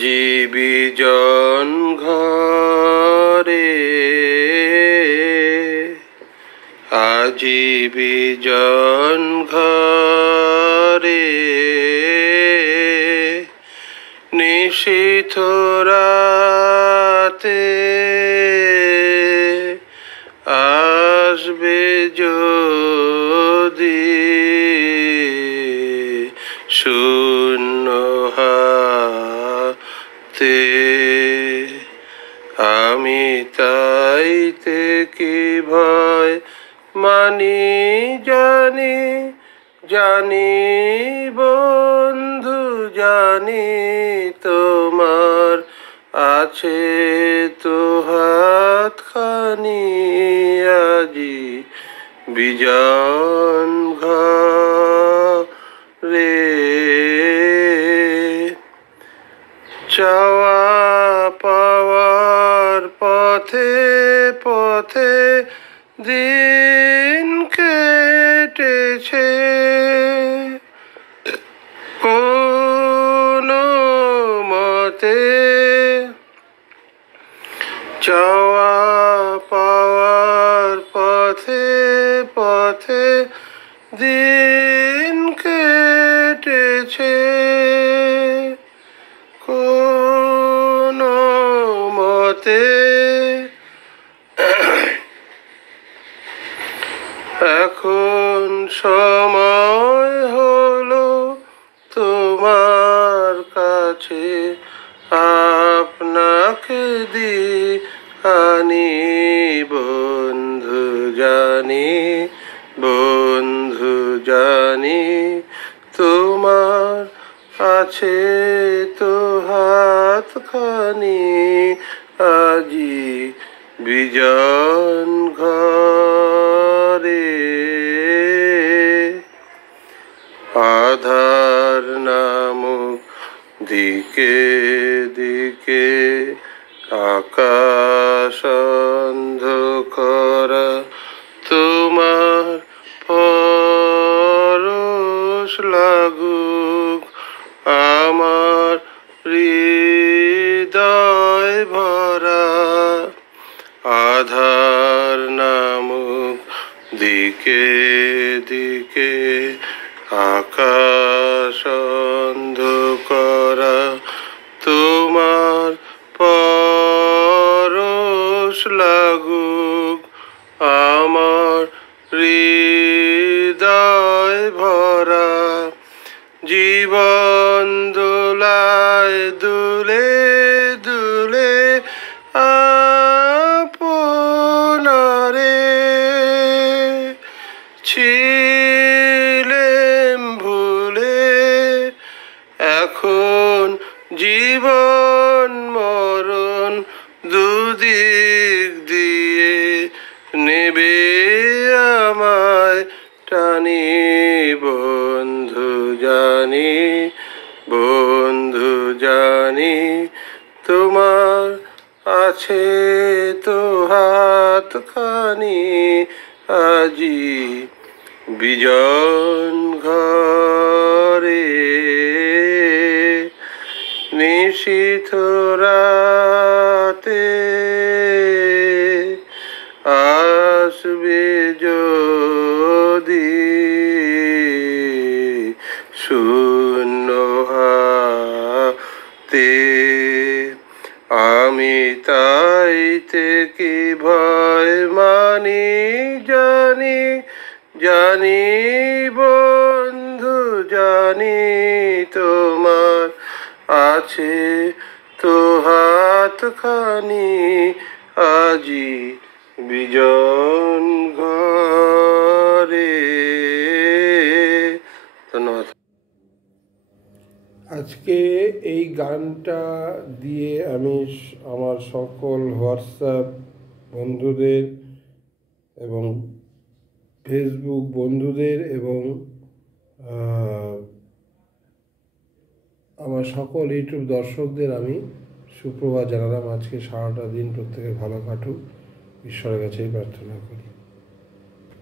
আজি বিজন ঘরে, আজি বিজন ঘরে, নিশীথ রাতে আসবে যদি শূন্য হাতে, আমি তাইতে কি ভয় মানি জানি, জানি বন্ধু জানি, তোমার আছে তো হাতখানি, আজি বিজন ঘরে। চাওয়া পাওয়ার পথে পথে দিন কেটেছে, কোনো মতে চাওয়া পাওয়ার পথে পথে দিন কেটেছে, কোনো মতে এখন সময় হলো তোমার কাছে আপনাকে আনি, বন্ধু জানি, বন্ধু জানি, তোমার আছে তো হাতখানি, আজি বিজন ঘরে। আধার নামক দিকে দিকে আকাশ অন্ধকার, তোমার পরশ লাগুক আমার হৃদয় ভরা, আধার নামক দিকে দিকে আকাশ অন্ধকার, তোমার পরশ লাগুক আমার হৃদয় ভরা, জীবন দোলায় দুলে দুলে আপনারে ছিলেম ভুলে, এখন জীবন মরণ দুদিক দিয়ে নেবে আমায় টানি, বন্ধু জানি, বন্ধু জানি, তোমার আছে তো হাতখানি, আজি বিজন ঘরে। নিশীথ রাতে আসবে যদি শূন্য হাতে, আমি তাইতে কি ভয় মানি জানি, জানি বন্ধু জানি, তোমার আছে তো হাতখানি, আজি বিজন ঘরে। ধন্যবাদ। আজকে এই গানটা দিয়ে আমি আমার সকল হোয়াটসঅ্যাপ বন্ধুদের এবং ফেসবুক বন্ধুদের এবং আমার সকল ইউটিউব দর্শকদের আমি সুপ্রভাত জানালাম। আজকে সারাটা দিন প্রত্যেকে ভালো কাটুক, ঈশ্বরের কাছেই প্রার্থনা করি।